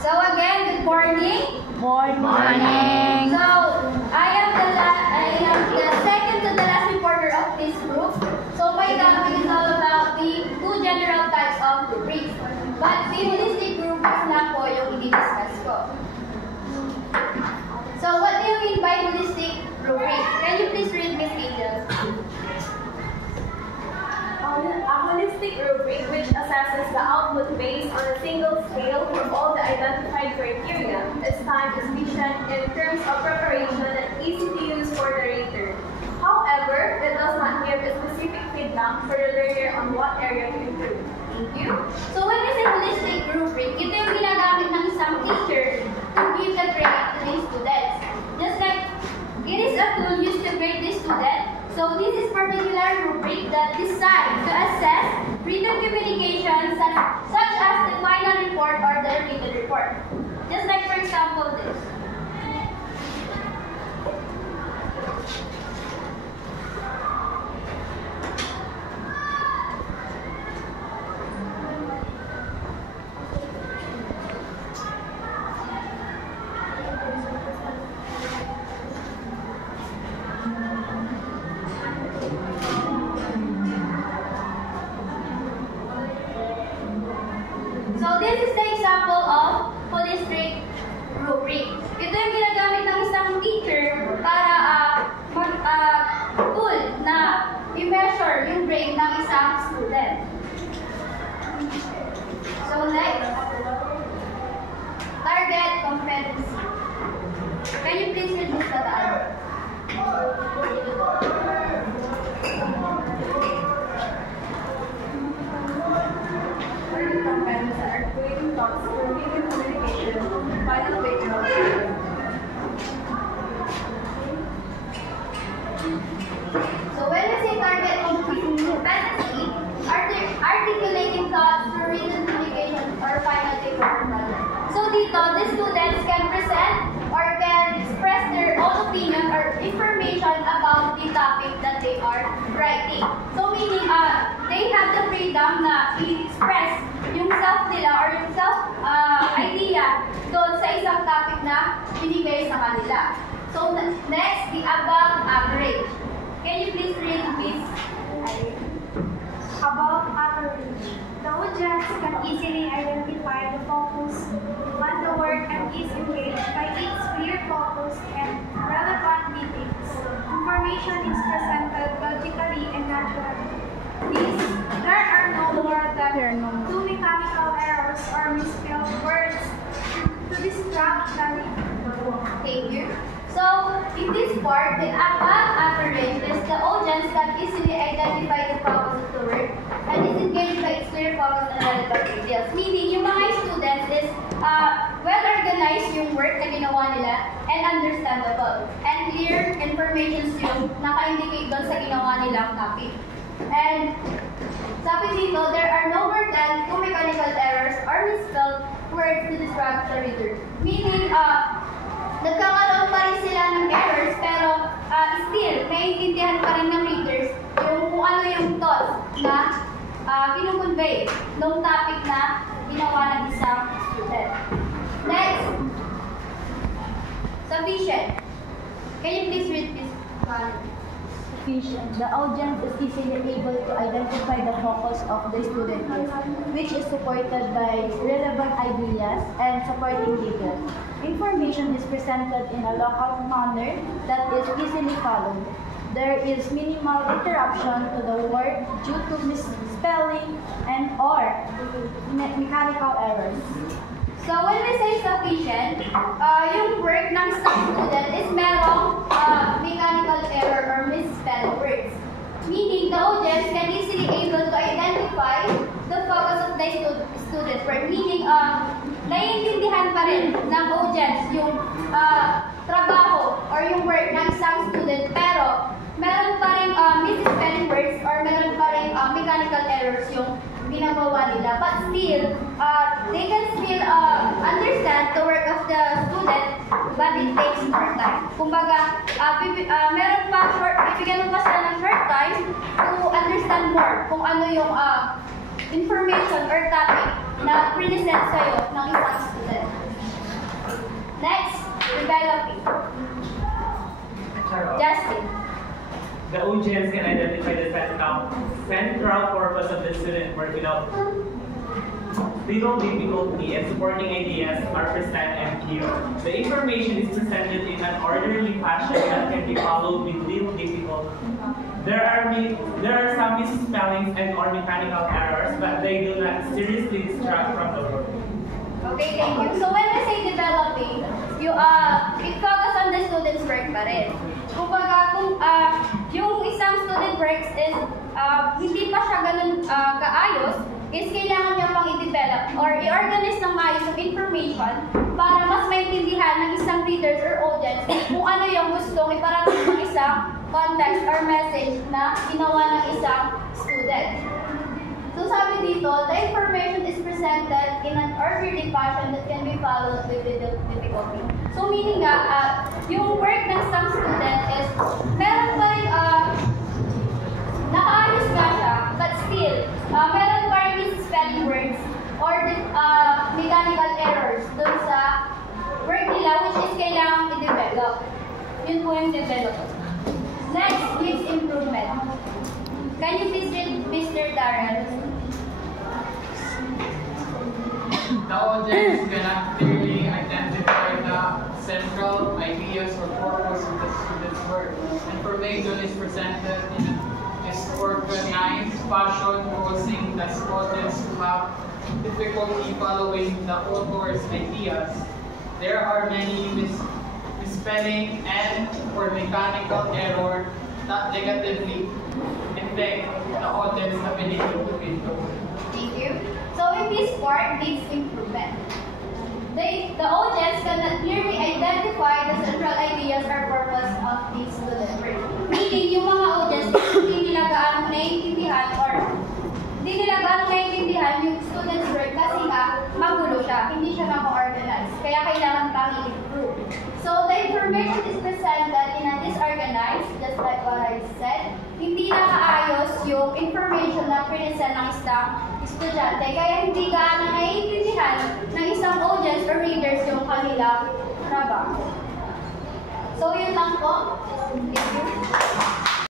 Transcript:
So again, good morning. Good morning. So I am the second to the last reporter of this group. So my topic is all about the two general types of rubrics. But the holistic rubrics na po yung i-discuss ko. So what do you mean by holistic rubric? Can you please read Miss Angel? A holistic rubric which assesses the output based on a single scale from all the identified criteria is time efficient in terms of preparation and easy to use for the reader. However, it does not give a specific feedback for the learner on what area to improve. Thank you. So when we say holistic rubric, ito yung ginagamit ng isang teacher to give the grade to the students. Just like it is a tool used to grade the student. So this is particular rubric that designed to assess written communication such as the final report or the written report. Just like for example this. So this is the example of holistic rubric. Ito yung ginagamit ng isang teacher para tool na i-measure yung grade ng isang student. So next, target competency. Can you please read this Tataan? Creating thoughts, creating communication, final picture. So when we say target competency, articulating thoughts through written communication or final paper. So dito, the students can present or can express their own opinion or information about the topic that they are writing. So meaning, they have the freedom na i-express yung self nila or yung self idea doon sa isang topic na binigay sa kanila. So next, the above average. Can you please read this? Above average. The audience can easily identify the focus on the work and is engaged by its clear focus and relevant details. Information is presented logically and naturally. There are no more than two mechanical errors or misspelled words to distract the reader. Thank you. So, in this part, the above average is the audience can easily identify the focus of the work and is engaged by its clear focus and relevant details. Meaning, yung mga students is well-organized yung work na ginawa nila and understandable. And clear information yung naka-indicate doon sa ginawa nilang topic. And sabi dito, there are no more than two mechanical errors or misspelled words to distract the reader. Meaning, nagkakaroon pa rin sila ng errors, pero still, naiintindihan pa rin ng readers yung kung ano yung thoughts na kinukonvey ng topic na ginawa ng isang student. Next, sufficient. Can you please read this? Sufficient. The audience is easily able to identify the focus of the student list, which is supported by relevant ideas and supporting details. Information is presented in a local manner that is easily followed. There is minimal interruption to the work due to misspelling and or mechanical errors. So when we say sufficient, yung work ng isang student is merong mechanical error or misspelled words. Meaning, the audience can easily able to identify the focus of the student work. Meaning, naiintindihan pa rin ng audience yung trabaho or yung work ng isang student, pero meron pa rin misspelling words or meron pa rin mechanical errors yung ginagawa nila. But still, they can still understand the work of the student, but it takes more time. Kumbaga, meron pa bibigyan mo pa sila ng short time to understand more kung ano yung information or topic na na present sa'yo ng isang student. Next, developing. Justin. The audience can identify the central purpose of the student work without little difficulty, and supporting ideas are present and clear. The information is presented in an orderly fashion that can be followed with little difficulty. There are some misspellings and or mechanical errors, but they do not seriously distract from the work. Okay, thank you. So when I say developing, it focus on the student's work pa rin. Kumbaga, kung yung isang student works is hindi pa siya ganun kaayos, is kailangan niya pang i-develop or i-organize ng maayos yung information para mas maintindihan ng isang readers or audience kung ano yung gustong iparating ng isang context or message na ginawa ng isang student. So sabi dito, the information is presented in an orderly fashion that can be followed with little difficulty. So meaning nga, yung work ng isang student is meron pa rin nakaayos nga siya, but still, meron pa rin spelling words or mechanical errors dun sa work nila which is kailangan i-develop. Yun po yung develop. Next, needs improvement. Can you please read Mr. Darren? The audience cannot clearly identify the central ideas or purpose of the student's work. Information is presented in a disorganized fashion, causing the students to have difficulty following the author's ideas. There are many misspelling and or mechanical error that negatively affect the audience ability to read the work. Thank you. So in this part, needs improvement. The audience cannot clearly identify the central ideas or purpose of this student work. Meaning, yung mga audience, hindi nila gaano naiintindihan yung student's work kasi nga, magulo siya, hindi siya ma-organize. Kaya kailangan pang i-improve. So the information is presented in a disorganized, just like what I said. Hindi na maayos yung information na present ng isang estudyante. Kaya hindi gaano naiintindihan ng isang audience or readers yung kanilang trabaho. So yun lang po. Thank you.